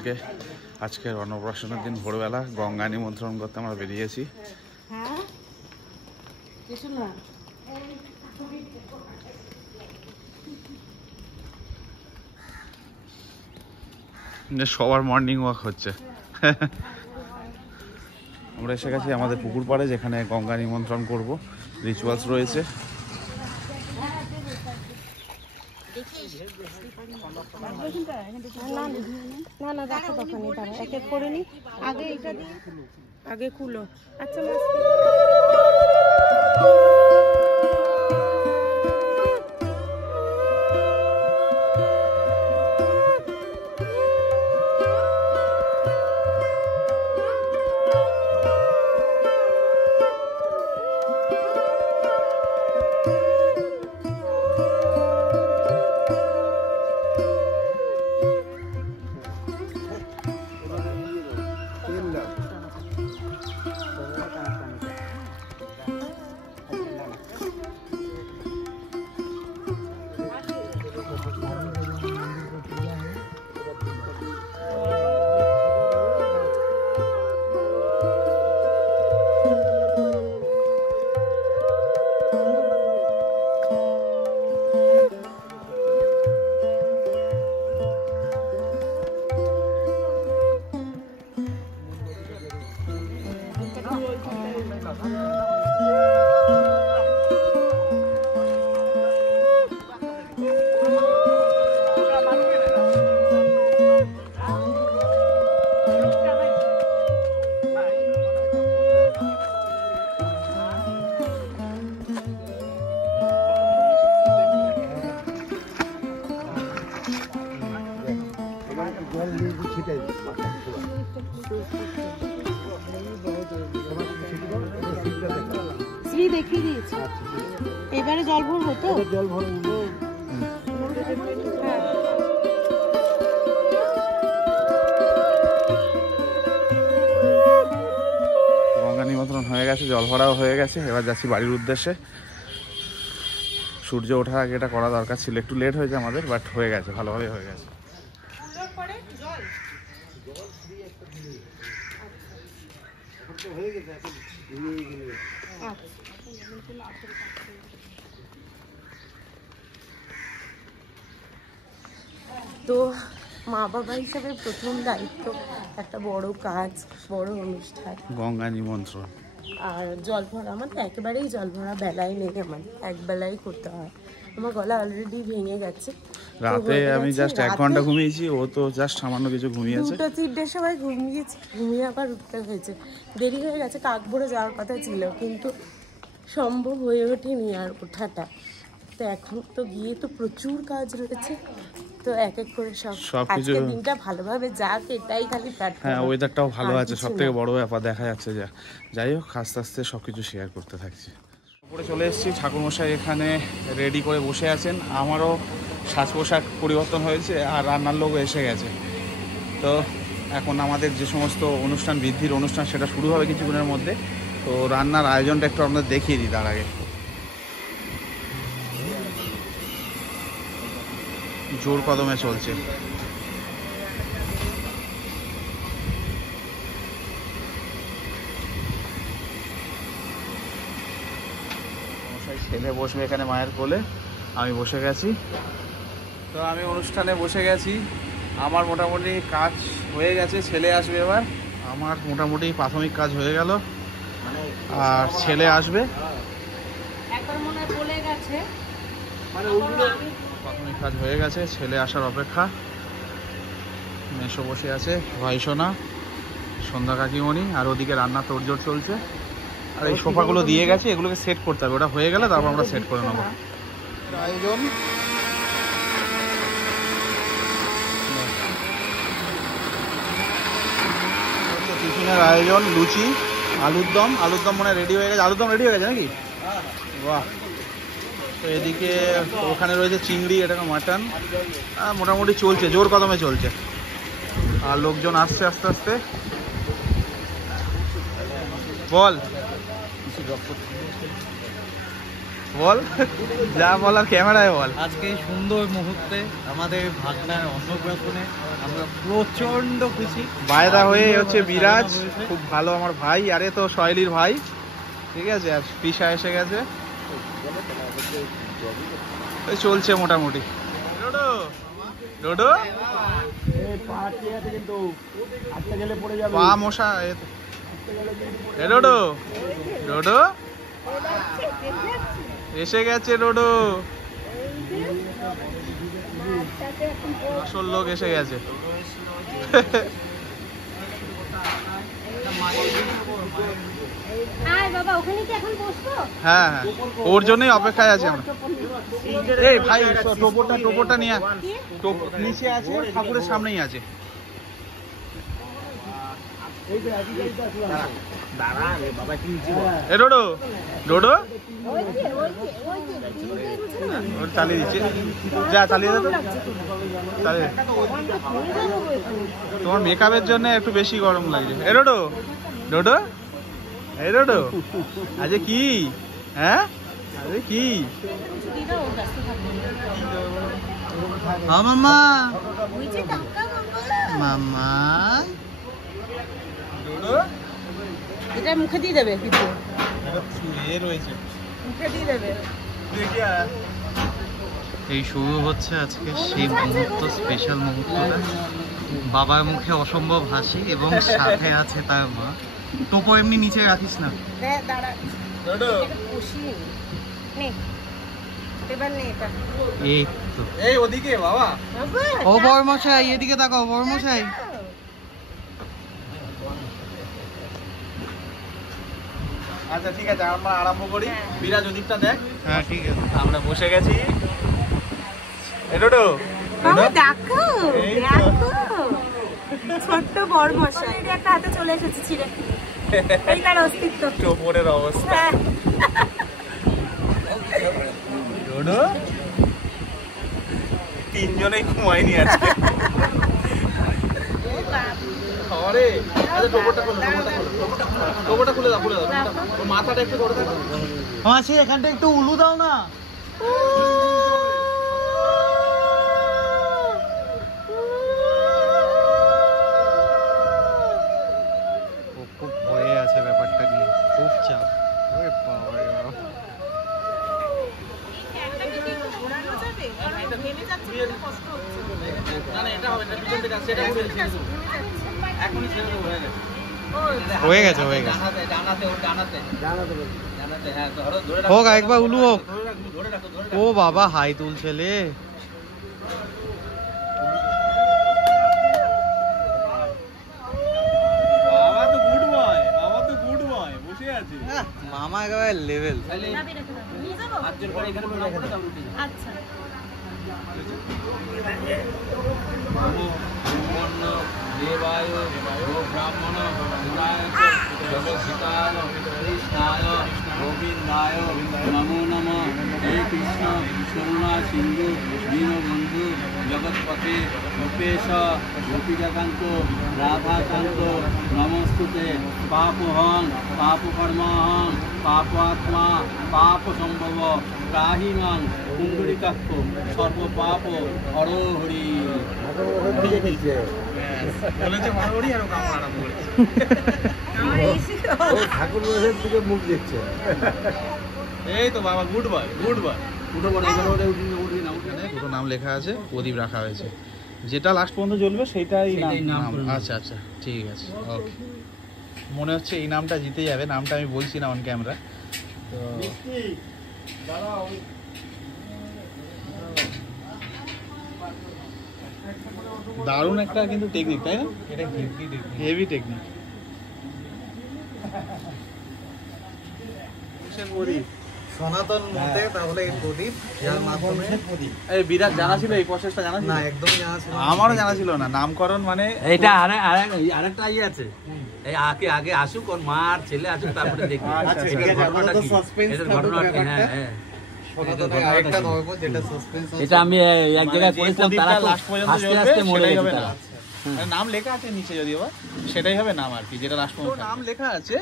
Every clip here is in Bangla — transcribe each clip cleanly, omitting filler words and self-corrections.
সকলকে। আজকের অন্নপ্রাশনের দিন ভোরবেলা গঙ্গা নিমন্ত্রণ করতে আমরা বেরিয়েছি। সবার মর্নিং ওয়াক হচ্ছে। আমরা এসে গেছি আমাদের পুকুর পাড়ে, যেখানে গঙ্গা নিমন্ত্রণ করব, রিচুয়ালস রয়েছে। আগে খুলো। আচ্ছা দেখিয়ে দিয়েছি, এবারে জল ভরবো তো। জল ভরবো গঙ্গা নিমন্ত্রণ হয়ে গেছে, জল ভরাও হয়ে গেছে। এবার যাচ্ছি বাড়ির উদ্দেশ্যে। সূর্য ওঠার আগে এটা করা দরকার ছিল, একটু লেট হয়েছে আমাদের, বাট হয়ে গেছে, ভালোভাবে হয়ে গেছে। তো মা বাবা হিসাবে প্রথম দায়িত্ব একটা বড় কাজ, বড় অনুষ্ঠান, গঙ্গা নিমন্ত্রণ আর জল ভরা। আমার তো একেবারেই জল ভরা বেলায় নেই, আমার এক বেলায় করতে হয়। আমার গলা অলরেডি ভেঙে গেছে। রাতে আমি জাস্ট 1 ঘন্টা ঘুমিয়েছি, ও তো জাস্ট সামান্য কিছু ঘুমিয়েছে। 2-3টের সময় ঘুমিয়েছি, ঘুমিয়ে আবার উঠতে হয়েছে, দেরি হয়ে গেছে। কাকভোরে যাওয়ার কথা ছিল, কিন্তু সম্ভব হয়ে ওঠেনি আর ওঠাটা। তো এখন তো গিয়ে তো প্রচুর কাজ রয়েছে, তো এক এক করে সবকিছু দিনটা ভালোভাবে যাক, এটাই খালি প্রার্থনা। হ্যাঁ, ওয়েদারটাও ভালো আছে, সব থেকে বড় ব্যাপার দেখা যাচ্ছে। যাই হোক, আস্তে আস্তে সবকিছু শেয়ার করতে থাকছি। উপরে চলে এসেছি, ঠাকুরমশাই এখানে রেডি করে বসে আছেন। আমারও সাজ পোশাক পরিবর্তন হয়েছে, আর রান্নার লোক এসে গেছে। তো এখন আমাদের যে সমস্ত অনুষ্ঠান, বৃদ্ধির অনুষ্ঠান, সেটা শুরু হবে কিছুক্ষণের মধ্যে। তো রান্নার আয়োজনটা একটু আমরা দেখিয়ে দিই তার আগে। জোর কদমে চলছে। ছেলে বসবে এখানে মায়ের কোলে, আমি বসে গেছি। তো আমি অনুষ্ঠানে বসে গেছি। আমার মোটামুটি কাজ হয়ে গেছে, ছেলে আসবে এবার। আমার মোটামুটি প্রাথমিক কাজ হয়ে গেল, আর ছেলে আসবে। প্রাথমিক কাজ হয়ে গেছে, ছেলে আসার অপেক্ষা। মেসো বসে আছে, ভাইসোনা, সন্ধ্যা কাকিমণি, আর ওদিকে রান্না তোড়জোড় চলছে। আর এই সোফাগুলো দিয়ে গেছে, এগুলোকে সেট করতে হবে, ওটা হয়ে গেলে তারপর আমরা সেট করে নেবো। আয়োজন টিফিনের আয়োজন, লুচি, আলুর দম। আলুর দম মনে রেডি হয়ে গেছে। আলুর দম রেডি হয়ে গেছে নাকি? বাহ। তো এদিকে ওখানে রয়েছে চিংড়ি, এটাকে মাটন। মোটামুটি চলছে, জোর কদমে চলছে। আর লোকজন আসছে আস্তে আস্তে। বল। বল, যা বলার ক্যামেরায় বল। আজকে এই সুন্দর মুহূর্তে আমাদের ভাগনার অন্নপ্রাশনে আমরা প্রচন্ড খুশি। বায়দা হয়ে হচ্ছে বিরাজ, খুব ভালো আমার ভাই, আরে তো শৈলীর ভাই, ঠিক আছে। আর পিসা এসে গেছে, এই চলছে মোটামুটি। ডোডো ডোডো পা মশা, এ ডোডো ডোডো এসে গেছে, ডোডো আসল লোক এসে গেছে। হ্যাঁ হ্যাঁ, ওর জন্যই অপেক্ষায় আছি আমরা। এই ভাই টোপরটা নিয়ে নিচে আছে, ঠাকুরের সামনেই আছে। এ ডোডো ডোডো চালিয়ে দিচ্ছে, যা চালিয়ে দে তো, চালিয়ে। তোমার মেকআপের জন্য একটু বেশি গরম লাগছে। এ ডোডো ডোডো, এই ডোডো আজ কি, হ্যাঁ আজ কি? মামা মামা এটা মুখে দিয়ে দেবে, কিছু রয়েছে মুখে দিয়ে দেবে। এই শুরু হচ্ছে আজকে সেই মুহূর্ত, স্পেশাল মুহূর্তটা। বাবার মুখে অসম্ভব হাসি এবং সাথে আছে তার মা। টোপো এমনি নিচে রাখিস না। দাঁড়া, এই তো, এই ওদিকে বাবা। ও বড়মশাই এদিকে তাকাও, বড়মশাই। আচ্ছা ঠিক আছে, আমরা আরম্ভ করি। বিরাজ ওদিকটা দেখ। হ্যাঁ ঠিক আছে, আমরা বসে গেছি। এডোডো দেখো দেখো, ছোট্ট বড় মশাই একটা হাতে চলে এসেছে ছিঁড়ে, এই তার অস্তিত্ব। টোপরের অবস্থা। ডোডো তিনজনেই ঘুমায়নি আজকে। আরে আচ্ছা, টোপরটা খুলে দাও, ওর মাথাটা একটু ধরে থাকো। মাসি এখানটা একটু উলু দাও না। ও খুব ভয়ে আছে ব্যাপারটা নিয়ে, খুব চাপ। ওরে বাবা রে বাবা। না এটা হবে না, পিছন থেকে সেটা এখনই ছেড়ে দেবো, হয়ে গেছে। হয়ে গেছে হয়ে গেছে। হোক একবার উলু হোক। ও বাবা হাই তুলছে লে। বাবা তো গুড বয়, বসে আছে। মামা একেবারে লেভেল। আচ্ছা देवाय गो ब्राह्मण हिताय जगद्धिताय कृष्णाय गोविंदाय नमो नमः। हे कृष्ण करुणा सिंधु दीनबंधु जगत्पते रूपेश गोपीकांत राधाकांत नमस्तुते। पापहं पापकर्महं पापात्मा पाप संभव त्राहिमां कुंडलिकाक्ष सर्व पाप हरो हरि। বলেছে মারোড়ি আর কাম আরম্ভ করেছে। ঠাকুর মশাইয়ের দিকে মুখ দেখছে। এই তো বাবা গুড বয়। দুটো নাম লেখা আছে, প্রদীপ রাখা হয়েছে। যেটা লাস্ট পর্যন্ত জ্বলবে সেটাই নাম। আচ্ছা আচ্ছা ঠিক আছে, ওকে। মনে হচ্ছে এই নামটা জিতে যাবে, নামটা আমি বলছি না অন ক্যামেরা। তো দারুণ একটা কিন্তু টেকনিক, তাই না? এটা হেভি টেকনিক। সনাতন মতে তাহলে এই প্রদীপ যার মাধ্যমে এই বিরাট জানা ছিল, এই প্রসেসটা জানা ছিল? না একদম জানা ছিল না। আমারও জানা ছিল না। নামকরণ মানে এটা আরেকটা ইয়ে আছে, এই আগে আসুক ওর মা আর ছেলে আসুক, তারপরে দেখি আচ্ছা, ঠিক আছে, ঘটনাটা আপাতত কি, suspense এটার থাকুক ঘটনাটা কি। ব্যাপারটা। হ্যাঁ হ্যাঁ, সনাতনের আরেকটা ধর্ম যেটা সাসপেন্স আছে। এটা আমি এক জায়গায় করেছিলাম, তারা তো লাস্ট পর্যন্ত আস্তে জ্বলবে, আস্তে মরে সেটাই গেছে হবে তারা। নাম। নাম লেখা আছে নিচে, যদিও বা সেটাই হবে নাম আর কি, যেটা লাস্ট পর্যন্ত নাম লেখা আছে।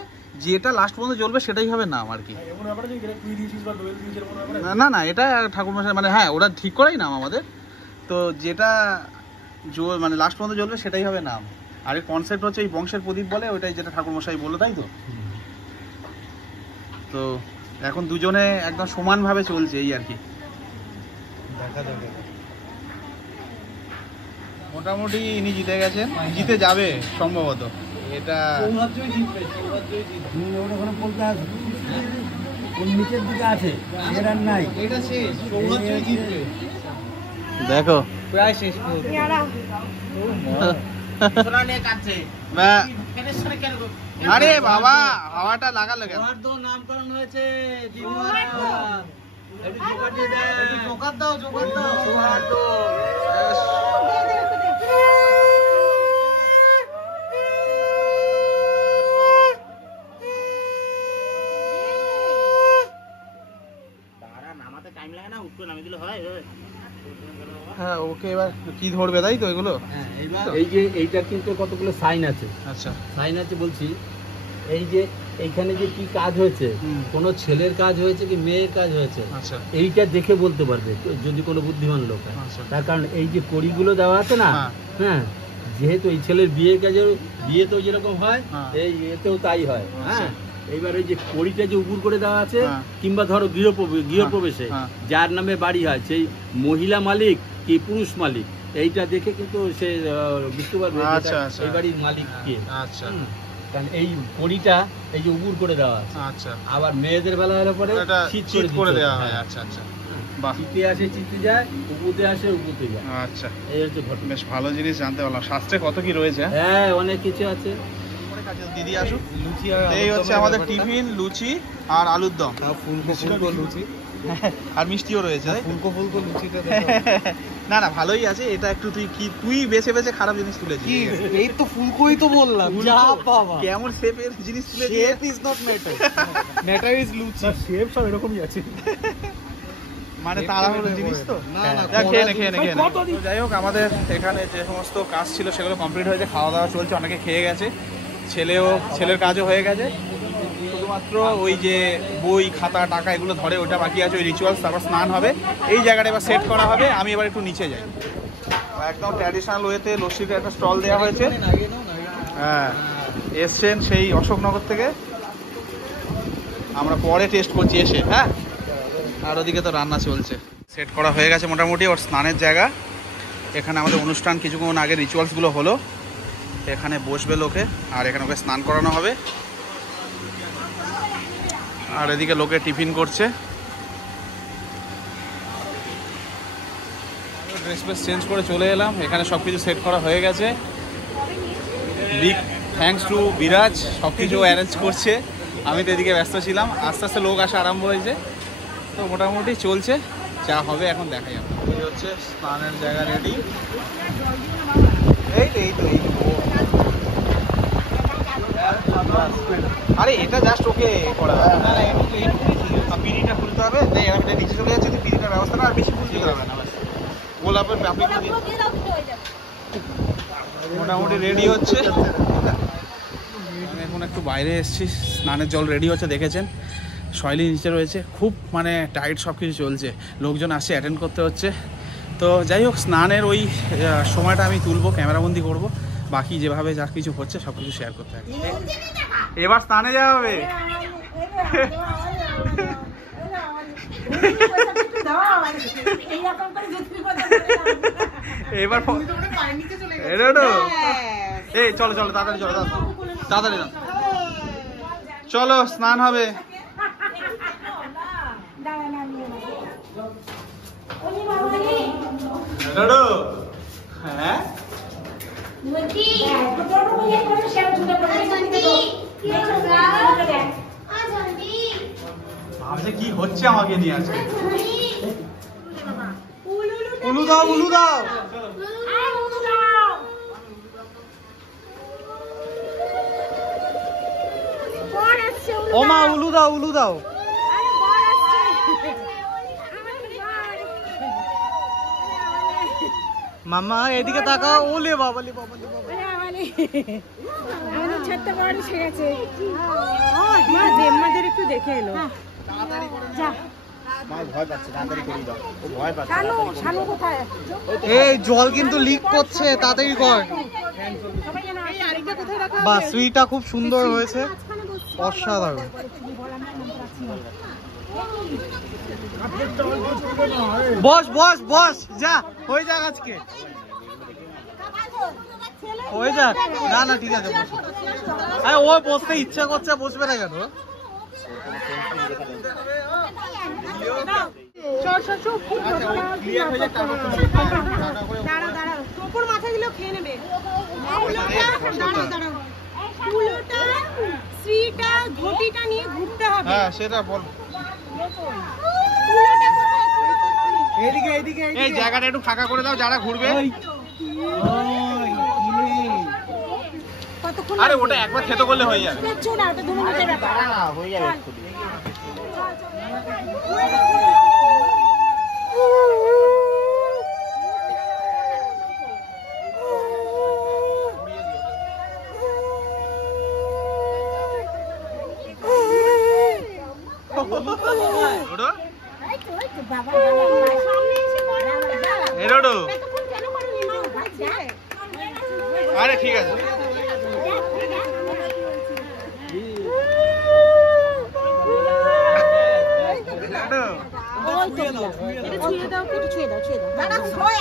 যেটা লাস্ট পর্যন্ত জ্বলবে সেটাই হবে নাম আর কি। না না, এটা ঠাকুরমশাই মানে হ্যাঁ ওরা ঠিক করেই নাম আমাদের, তো যেটা মানে লাস্ট পর্যন্ত জ্বলবে সেটাই হবে নাম। আর এর কনসেপ্ট হচ্ছে এই বংশের প্রদীপ বলে, ওইটাই যেটা ঠাকুরমশাই বলে, তাই তো? তো এখন দুজনে একদম সমানভাবে চলছে এই আর কি। মোটামুটি ইনি জিতে গেছেন, জিতে যাবে সম্ভবত। এটা নিচের দিকে আছে, নাই এটা শেষ, সৌভাগ্যই জিতবে। দেখো প্রায় শেষ পর্যন্ত। আরে বাবা হাওয়াটা লাগালো কেন? নামকরণ হয়েছে জোগাড় দাও, জোগাড় দাও। হ্যাঁ ওকে, এবার কি ধরবে তাই তো এগুলো? এই যে এইটার কিন্তু কতগুলো সাইন আছে। আচ্ছা সাইন আছে বলছি, এই যে এইখানে যে কি কাজ হয়েছে, কোন ছেলের কাজ হয়েছে কি মেয়ের কাজ হয়েছে, আচ্ছা এইটা দেখে বলতে পারবে যদি কোনো বুদ্ধিমান লোক হয়। আচ্ছা। তার কারণ এই যে কড়িগুলো দেওয়া আছে না, হ্যাঁ। হ্যাঁ, যেহেতু এই ছেলের বিয়ের কাজে বিয়েতেও যেরকম হয়, হ্যাঁ। এই এতেও তাই হয়। হ্যাঁ, এইবার ওই যে কড়িটা যে উপর করে দেওয়া আছে, হ্যাঁ। কিংবা ধরো গৃহপ্রবেশে হ্যাঁ। যার নামে বাড়ি হয়, সেই মহিলা মালিক কি পুরুষ মালিক, এইটা দেখে কিন্তু সে বুঝতে পারবে যে আচ্ছা, আচ্ছা। এই বাড়ির মালিক কে। আচ্ছা হুম। কারণ এই কড়িটা এই যে উপর করে দেওয়া আছে। আচ্ছা, আবার মেয়েদের বেলা হলে পরে এটা শীত চিট করে দেওয়া হয়। হ্যাঁ। আচ্ছা আচ্ছা, বাহ, চিতে আসে চিতে যায়, উপুতে আসে উপুতে যায়। আচ্ছা এই হচ্ছে ঘটনা। বেশ ভালো জিনিস জানতে পারলাম। শাস্ত্রে কত কি রয়েছে। হ্যাঁ, অনেক কিছু আছে। দিদি আসুক। লুচি আর এই হচ্ছে আমাদের টিফিন, লুচি আর আলুর দম, ফুলকো ফুলকো লুচি, আর মিষ্টিও রয়েছে। তাই? ফুলকো ফুলকো লুচিটা না না ভালোই আছে। এটা একটু তুই বেছে বেছে খারাপ জিনিস তুলেছিস। এই তো ফুলকোই তো বললাম। যা বাবা, কেমন শেপের জিনিস তুলেছিস। Shape is not matter, matter is luchi. Shape সব এরকমই আছে। মানে তাড়াহুড়ো জিনিস তো। না না, যা, খেয়ে নে খেয়ে নে খেয়ে নে। তো যাই হোক, আমাদের এখানে যে সমস্ত কাজ ছিল সেগুলো কমপ্লিট হয়েছে, খাওয়া দাওয়া চলছে, অনেকে খেয়ে গেছে, ছেলের কাজও হয়ে গেছে। শুধুমাত্র ওই যে বই খাতা টাকা এগুলো ধরে ওটা বাকি আছে, ওই রিচুয়ালস, তারপর স্নান হবে, এই জায়গাটা এবার সেট করা হবে। আমি এবার একটু নিচে যাই। একদম ট্র্যাডিশনাল ওয়েতে লস্যির একটা স্টল দেওয়া হয়েছে। হ্যাঁ, এসছেন সেই অশোকনগর থেকে, আমরা পরে টেস্ট করছি এসে। হ্যাঁ, আর ওদিকে তো রান্না চলছে। সেট করা হয়ে গেছে মোটামুটি ওর স্নানের জায়গা। এখানে আমাদের অনুষ্ঠান কিছুক্ষণ আগে রিচুয়ালসগুলো হলো, এখানে বসবে লোকে, আর এখানে ওকে স্নান করানো হবে। আর এদিকে লোকে টিফিন করছে। ড্রেস ফ্রেস চেঞ্জ করে চলে এলাম, এখানে সব কিছু সেট করা হয়ে গেছে। বিগ থ্যাঙ্কস টু বিরাজ, সব কিছু অ্যারেঞ্জ করছে। আমি তো এদিকে ব্যস্ত ছিলাম। আস্তে আস্তে লোক আসা আরম্ভ হয়েছে, তো মোটামুটি চলছে। যা হবে এখন দেখা যাবে। এই হচ্ছে স্নানের জায়গা রেডি। এই তো আরে এটা জাস্ট ওকে করা, পিড়িটা খুলতে হবে। এটা নিচে চলে যাচ্ছে, তো পিড়িটার ব্যবস্থাটা আর বেশি খুলতে হবে না। গোলাপের পাপড়ি মোটামুটি রেডি হচ্ছে। আমি এখন একটু বাইরে এসেছি, স্নানের জল রেডি হচ্ছে, দেখেছেন শৈলী নিচে রয়েছে। খুব মানে টাইট সব কিছু চলছে, লোকজন আসছে, অ্যাটেন্ড করতে হচ্ছে। তো যাই হোক, স্নানের ওই সময়টা আমি তুলবো, ক্যামেরাবন্দি করব, বাকি যেভাবে যা কিছু হচ্ছে সব কিছু শেয়ার করতে হবে। এবার স্নানে যাওয়া হবে। এবার এই চলো চলো তাড়াতাড়ি চলো, তাড়াতাড়ি চলো, স্নান হবে। হ্যাঁ ভাবছে কি হচ্ছে আমাকে নিয়ে আছে। উলু দাও, উলু দাও। ও মা, উলু দাও, উলু দাও। মামা এদিকে তাকাও। ওলে বাবা, লে বাবা, লে বাবা। আমাদের ছাড়তে পারে সে গেছে মা জেম্মাদের একটু দেখে এলো যা এই জল কিন্তু লিক করছে, তাড়াতাড়ি কর। বাহ, সুইটা খুব সুন্দর হয়েছে, অসাধারণ। বস বস বস, যা হয়ে যাক আজকে, হয়ে যাক। না না ঠিক আছে, বসো। আরে ও বসতে ইচ্ছা করছে, বসবে না কেন? টোপর মাথা দিলেও খেয়ে নেবে। শ্রীটা ঘটিটা নিয়ে ঘুরতে হবে। হ্যাঁ সেটা বল। এই জায়গাটা একটু ফাঁকা করে দাও, যারা ঘুরবে। আরে ওটা একবার খেতে করলে হয়ে যাবে। না, ওটা 2 মিনিটের ব্যাপার। হয়ে যাবে। আরে ঠিক আছে,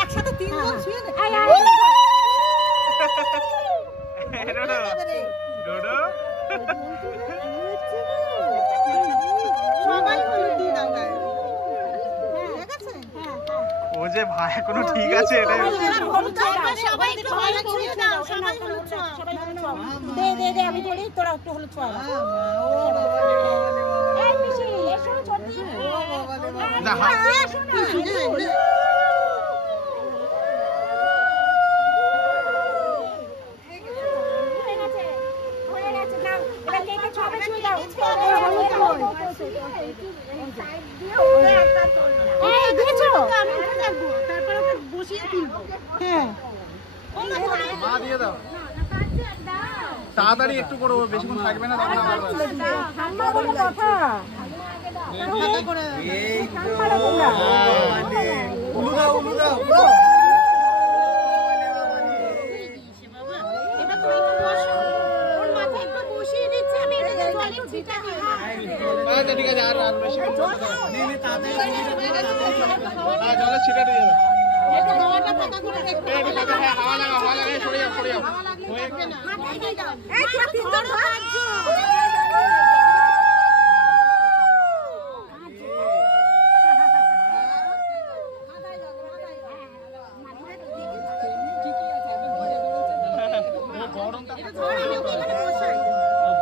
একসাথে 3 জন ছুঁয়ে দাও। সবাই হলুদ দিয়ে দাও গায়ে। ঠিক আছে? ও যে ভাই এখনো ঠিক আছে, এটাই সবাই একটু হলুদ ছুঁয়ে দাও, সবাই হলুদ ছোঁয়া, সবাই হলুদ ছোঁয়া। দে আমি বলি, তোরা একটু হলুদ ছোঁয়া। এই মিশি এসো ছোটি। না তাড়াতাড়ি একটু করো, বেশিক্ষণ থাকবে না। আচ্ছা ঠিক আছে, আর বেশি জলের ছিটা দিয়ে দাও। হাওয়া লাগা, সরে যাও, সরে যাও।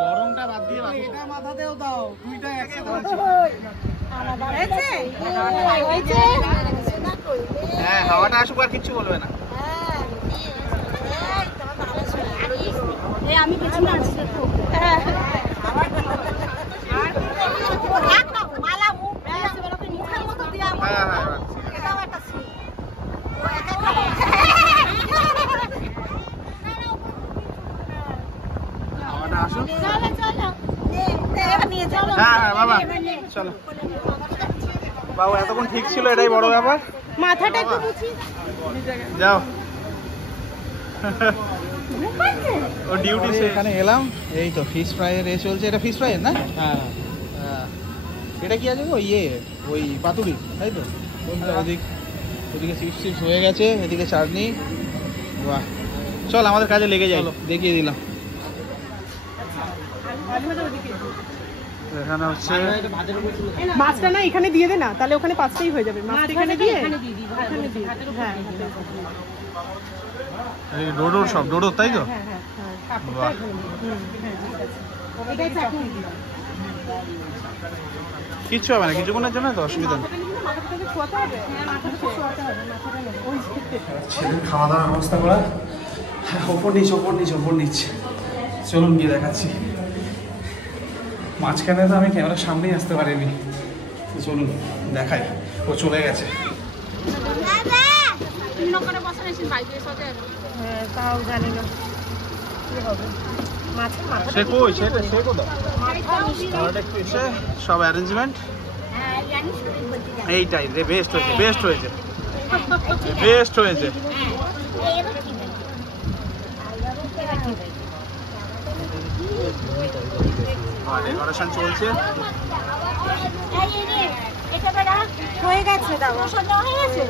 গরমটা বাদ দিয়ে মাথাতেও দাও, দুইটা একসাথে। হ্যাঁ হাওয়াটা আসুক, আর কিচ্ছু বলবে না। আমি কিছু না হাওয়াটা আসুক। হ্যাঁ হ্যাঁ বাবা চলো। বাবু এতক্ষণ ঠিক ছিল, এটাই বড় ব্যাপার। মাথাটা একটু বুঝি যাও। ও ডিউটি এখানে এলাম, এই তো ফিশ ফ্রাইয়ের চলছে। এটা ফিশ ফ্রাইয়ের না? হ্যাঁ। এটা কি আছে গো? ওই পাতুরি, তাই তো? ওদিকে চিপস হয়ে গেছে, এদিকে চাটনি। বাহ, চল আমাদের কাজে লেগে যাই, দেখিয়ে দিলাম। এখানে হচ্ছে মাছটা না এখানে দিয়ে দে না, তাহলে ওখানে 5টাই হয়ে যাবে। মাছটা এখানে দিয়ে হ্যাঁ এই ডোডোর সব ডোডোর, তাই তো? বাহ। কিচ্ছু হবে না, কিছুক্ষণের জন্য তো অসুবিধা নেই। ছেলের খাওয়া দাওয়ার ব্যবস্থা করা, ওপর নিচ। চলুন গিয়ে দেখাচ্ছি। মাঝখানে তো আমি ক্যামেরার সামনেই আসতে পারিনি, চলুন দেখাই। ও চলে গেছে। তাও জানি না। কি হবে মাছের মাথা সে কই সেটা সে কোথায় মাথা সব অ্যারেঞ্জমেন্ট এইটাই রে বেস্ট হয়েছে বেস্ট হয়েছে বেস্ট হয়েছে ডেকোরেশন চলছে হয়ে গেছে দাও হয়ে গেছে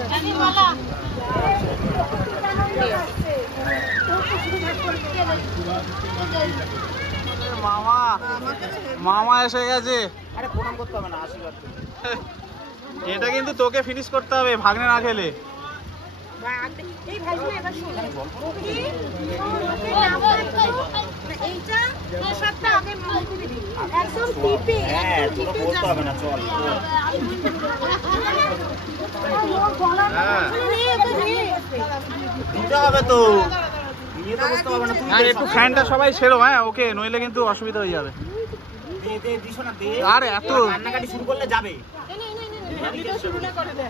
মামা মামা এসে গেছে এটা কিন্তু তোকে ফিনিশ করতে হবে ভাগ্নে না খেলে এই ভাই এবার শুন এইটা প্রসাদটা আগে মাকে দিবি একদম টিপে একদম বলতে হবে না চল দিতে হবে তো নিয়ে তো বসতে হবে না তুমি আর একটু ফ্যানটা সবাই ছেড়ো হ্যাঁ ওকে নইলে কিন্তু অসুবিধা হয়ে যাবে দিছো না দে আর এত রান্নাকাটি শুরু করলে যাবে ভিডিও শুরু না করে দে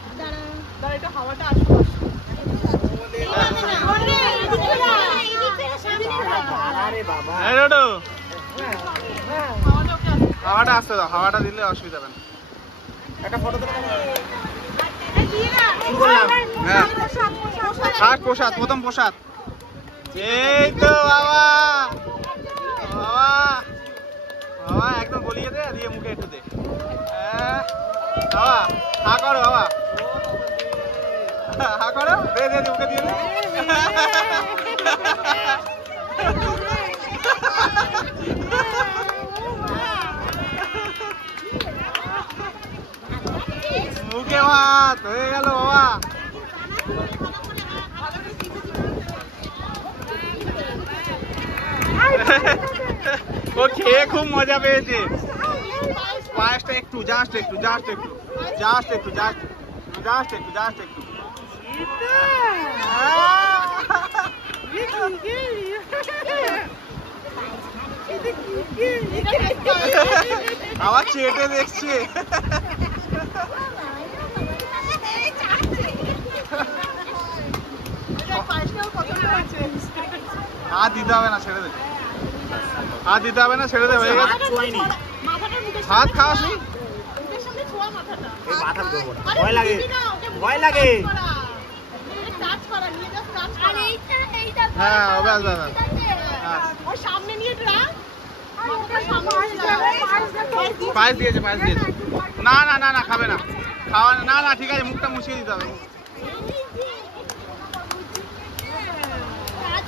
দাঁড়া একটু হাওয়াটা আসবে হাওয়াটা আসতে দাও হাওয়াটা দিলে অসুবিধা হবে না একটা ফটো হ্যাঁ শাক প্রসাদ প্রথম প্রসাদ এই তো বাবা বাবা বাবা একদম গলিয়ে দে দিয়ে মুখে একটু দে বাবা হা করো বাবা হা করো দে দে মুখে দিয়ে দে মুখে ভাত হয়ে গেল বাবা ও খেয়ে খুব মজা পেয়েছে পায়েসটা একটু জাস্ট একটু জাস্ট একটু জাস্ট একটু জাস্ট জাস্ট একটু জাস্ট একটু আবার চেটে দেখছে হাত দিতে হবে না ছেড়ে দে হাত দিতে হবে না ছেড়ে দে হয়ে গেছে হাত খাওয়াসি ভয় লাগে ভয় লাগে হ্যাঁ ব্যাস ব্যাস পায়েস দিয়েছে পায়েস দিয়েছে না না না না খাবে না খাওয়া না না ঠিক আছে মুখটা মুছিয়ে দিতে হবে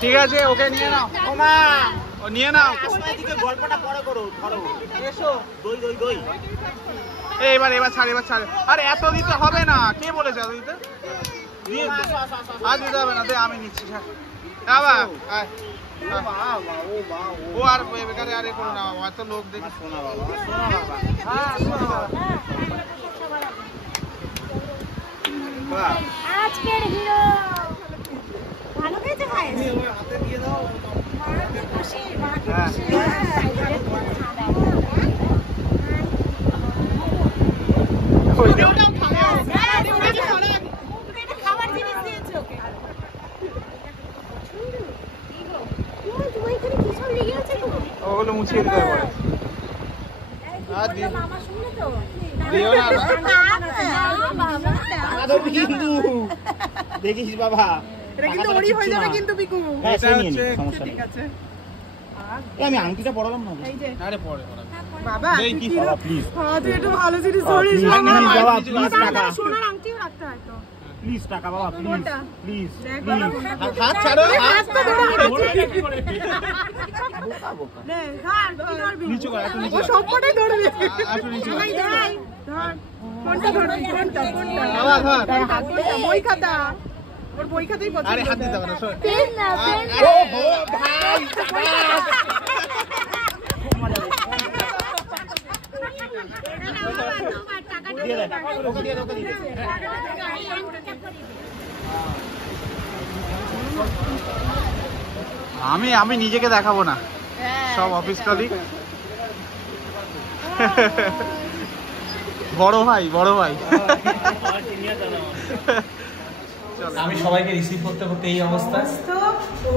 ঠিক আছে ওকে নিয়ে নাও ও নিয়ে নাও গল্পটা পরে করো ধরো এসো দই দই দই এবার এবার ছাড় এবার ছাড় আরে এত দিতে হবে না কে বলেছে এত দিতে আর দিতে হবে না দে আমি নিচ্ছি বাবা ও আর বেকারে আরে করো না এত লোক দেখি শোনা বাবা শোনা বাবা হ্যাঁ শোনা বাবা আজকের হিরো ভালো খেয়েছে ভাই হাতে দিয়ে দাও খুশি খাবার জিনিস দিয়েছে ওকে ওগুলো মুছিয়ে দিতে হবে আর মামা শুনলে তো দিও না কিন্তু দেখিস বাবা এটা কিন্তু ওড়ি হয়ে যাবে কিন্তু বিকু এটা হচ্ছে ঠিক আছে আমি আংটিটা পড়ালাম না এই যে আরে পড়ে বাবা এই কি বাবা প্লিজ হ্যাঁ তুই একটু ভালো জিনিস ধরিস বাবা প্লিজ টাকা সোনার আংটিও রাখতে হয় তো প্লিজ টাকা বাবা প্লিজ প্লিজ দেখ বাবা হাত ছাড়ো হাত তো ধরো নে ধর কি করবি নিচে কর একটু নিচে ও সবকটাই ধরবি একটু নিচে কর ধর কোনটা ধরবি কোনটা বাবা ধর কোনটা বই খাতা ওর বই খাতাই পছন্দ আরে হাত দিতে হবে না সর পেন না পেন ও ভাই আমি আমি নিজেকে দেখাবো না সব অফিস কলিগ বড় ভাই আমি সবাইকে রিসিভ করতে করতে এই অবস্থা। তো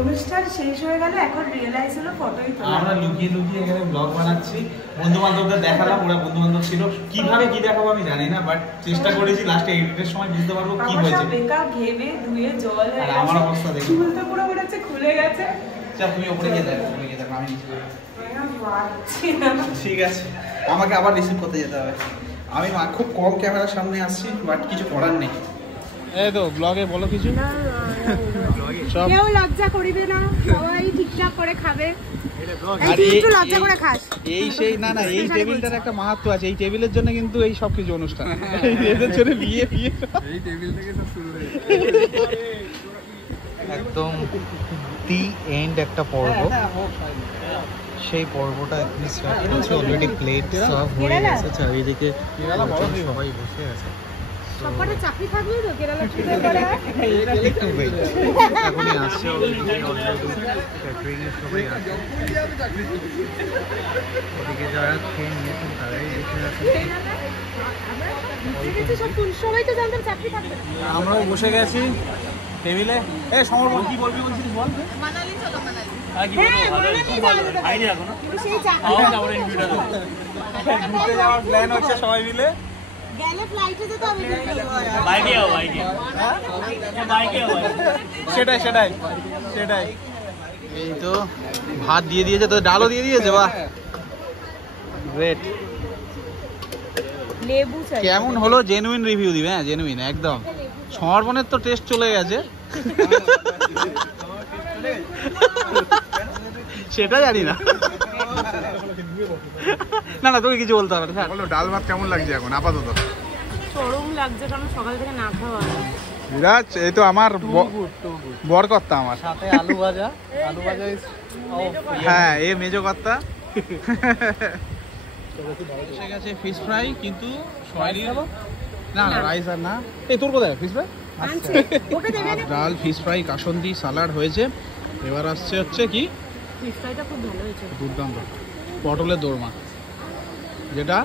অনুষ্ঠান শেষ হয়ে গেল, এখন রিয়েলাইজ হলো ফটোই তোলা। আমরা লুকিয়ে লুকিয়ে এখানে ব্লগ বানাচ্ছি, বন্ধু বান্ধবদের দেখালাম, ওরা বন্ধু বান্ধব ছিল, কিভাবে কি দেখাবো আমি জানি না, বাট চেষ্টা করেছি লাস্টে এডিটের সময় বুঝতে পারবো কি হয়েছে। মেকআপ ঘেমে ধুয়ে জল হয়ে আর আমার অবস্থা দেখো, চুল তো পুরো মনে হচ্ছে খুলে গেছে। চল তুমি উপরে গিয়ে দেখো, উপরে গিয়ে দেখো, আমি ঠিক আছে, আমাকে আবার রিসিভ করতে যেতে হবে। আমি খুব কম ক্যামেরার সামনে আসছি, বাট কিছু করার নেই। এই তো ব্লগে বলো কিছু। কেউ লজ্জা করিবে না, সবাই ঠিকঠাক করে খাবে। একটু লজ্জা করে খাস। এই সেই না না, এই টেবিলটার একটা মাহাত্ম্য আছে, এই টেবিলের জন্য কিন্তু এই সব কিছু অনুষ্ঠান, এদের জন্য বিয়ে বিয়ে এই টেবিল থেকে সব শুরু হয়ে একদম দি এন্ড একটা পর্ব, সেই পর্বটা স্টার্ট হচ্ছে। অলরেডি প্লেট সার্ভ হয়ে গেছে, চারিদিকে সবাই বসে আছে। সবকটা চাকরি থাকবে তো কেরালা ট্রিপে করে। একটু ওয়েট, এখনই আসছে অলরেডি ক্যাটারিং এর সবাই আছে। ওদিকে যারা খেয়ে নিয়েছেন তারাই বসে আছে। সব কোন সময় তো জানতাম চাকরি থাকবে। আমরাও বসে গেছি টেবিলে। এ সমর কি বলবি বলছিস বল। মানালি চলো, মানালি। হ্যাঁ, মানালি যাওয়া যেতে পারে। সেই চাকরি ঘুরতে যাওয়ার প্ল্যান হচ্ছে সবাই মিলে। গেলে ফ্লাইটে যেতে হবে। সেটাই সেটাই সেটাই। এই তো ভাত দিয়ে দিয়েছে, তো ডালও দিয়ে দিয়েছে, বাহ গ্রেট। লেবু চাই। কেমন হলো জেনুইন রিভিউ দিবে, হ্যাঁ জেনুইন একদম। সমর্পণের তো টেস্ট চলে গেছে, সেটা জানি না। না না তুমি কিছু বলতে হবে না। বলো ডাল ভাত কেমন লাগছে এখন আপাতত? চরম লাগছে, কারণ সকাল থেকে না খাওয়া। বিরাজ, এই তো আমার বর কর্তা, আমার সাথে আলু ভাজা। আলু ভাজা হ্যাঁ এ মেজো কর্তা। এসে গেছে ফিশ ফ্রাই, কিন্তু না না রাইস আর না। এই তোর কোথায় ফিশ ফ্রাই? ডাল, ফিশ ফ্রাই, কাসন্দি, সালাড হয়েছে। এবার আসছে হচ্ছে কি ফিশ ফ্রাইটা খুব ভালো হয়েছে, দুর্দান্ত। পটলের দোরমা, যেটা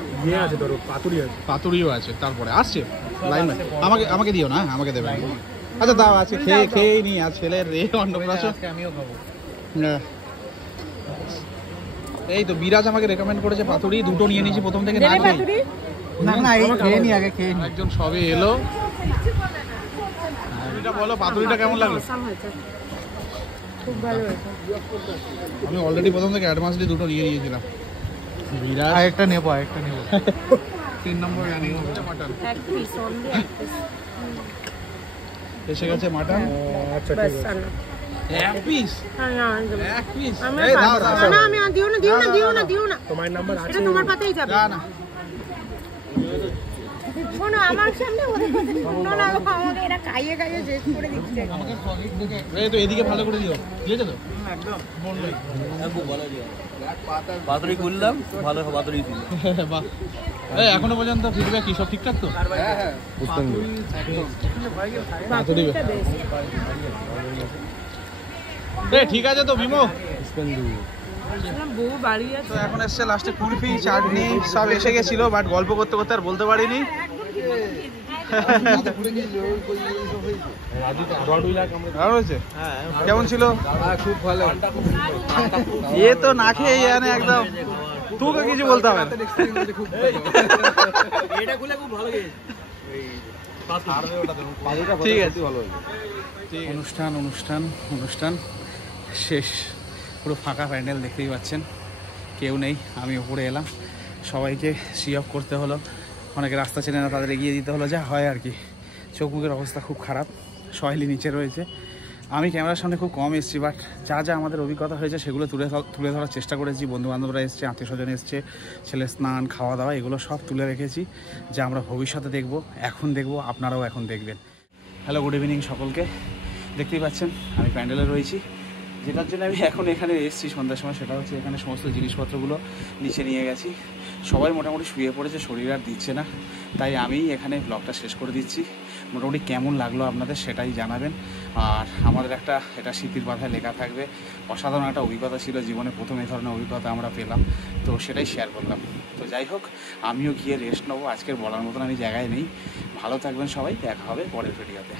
আছে, ধরো পাতুরিও আছে। তারপরে আসছে লাইন, আমাকে দিও না, আমাকে দেবে। আচ্ছা দাও, আছে খেয়ে নি। আজ ছেলের রে অন্নপ্রাশন, আমিও খাবো। এই তো বিরাজ আমাকে রেকমেন্ড করেছে পাতুরি, দুটো নিয়ে নিয়েছি প্রথম থেকে। না না এই খেয়ে নি, আগে খেয়ে নি। একজন সবে এলো। এটা বলো পাতুরিটা কেমন লাগলো? খুব ভালো হয়েছে। আমি অলরেডি প্রথম থেকে অ্যাডভান্স দিয়ে দুটো নিয়ে নিয়েছিলাম। বিরাজ আরেকটা নেবো। 3 নম্বর জানি মাটন এক পিস অনলি, এক পিস। এসে গেছে মাটন। বাস আনো এক পিস, হ্যাঁ না এক পিস। আমি এই দাও দাও না, আমি দিও না। তোমার নাম্বার আছে, এটা তোমার পাতেই যাবে। না না শোনো, আমার সামনে ওদের কথা শোনো না, আমাকে এরা খাইয়ে শেষ করে দিচ্ছে। এই তো এদিকে ভালো করে দিও, দিয়েছে তো একদম। পাতুরি করলাম, ভালো পাতুরি ছিল। বাহ, এই এখনো পর্যন্ত ফিডব্যাক কি সব ঠিকঠাক তো? হ্যাঁ পাতুরি ঠিক আছে তো বিমো। বউ বাড়ি আছে। তো এখন এসছে লাস্টে কুলফি, চাটনি সব এসে গেছিল, বাট গল্প করতে করতে আর বলতে পারিনি। কেমন ছিল? খুব ভালো। এ তো না খেয়ে জানে একদম, তোকে কিছু বলতে হবে না। ঠিক আছে, অনুষ্ঠান শেষ। পুরো ফাঁকা প্যান্ডেল দেখতেই পাচ্ছেন, কেউ নেই। আমি উপরে এলাম, সবাইকে সি অফ করতে হলো। অনেকে রাস্তা চেনে না, তাদের এগিয়ে দিতে হলো, যা হয় আর কি। চোখ মুখের অবস্থা খুব খারাপ, সহেলি নিচে রয়েছে। আমি ক্যামেরার সামনে খুব কম এসেছি, বাট যা যা আমাদের অভিজ্ঞতা হয়েছে সেগুলো তুলে ধরার চেষ্টা করেছি। বন্ধুবান্ধবরা এসছে, আত্মীয় স্বজন এসছে, ছেলে স্নান, খাওয়া দাওয়া, এগুলো সব তুলে রেখেছি, যা আমরা ভবিষ্যতে দেখব, এখন দেখব, আপনারাও এখন দেখবেন। হ্যালো, গুড ইভিনিং সকলকে। দেখতেই পাচ্ছেন আমি প্যান্ডেলে রয়েছি। যেটার জন্য আমি এখন এখানে এসেছি সন্ধ্যার সময়, সেটা হচ্ছে এখানে সমস্ত জিনিসপত্রগুলো নিচে নিয়ে গেছি। সবাই মোটামুটি শুয়ে পড়েছে, শরীর আর দিচ্ছে না, তাই আমি এখানে ব্লগটা শেষ করে দিচ্ছি। মোটামুটি কেমন লাগলো আপনাদের সেটাই জানাবেন। আর আমাদের এটা স্মৃতির বাধায় লেখা থাকবে। অসাধারণ একটা অভিজ্ঞতা ছিল, জীবনে প্রথম এই ধরনের অভিজ্ঞতা আমরা পেলাম, তো সেটাই শেয়ার করলাম। তো যাই হোক, আমিও গিয়ে রেস্ট নেবো, আজকের বলার মতন আমি জায়গায় নেই। ভালো থাকবেন সবাই, দেখা হবে পরের ভিডিওতে।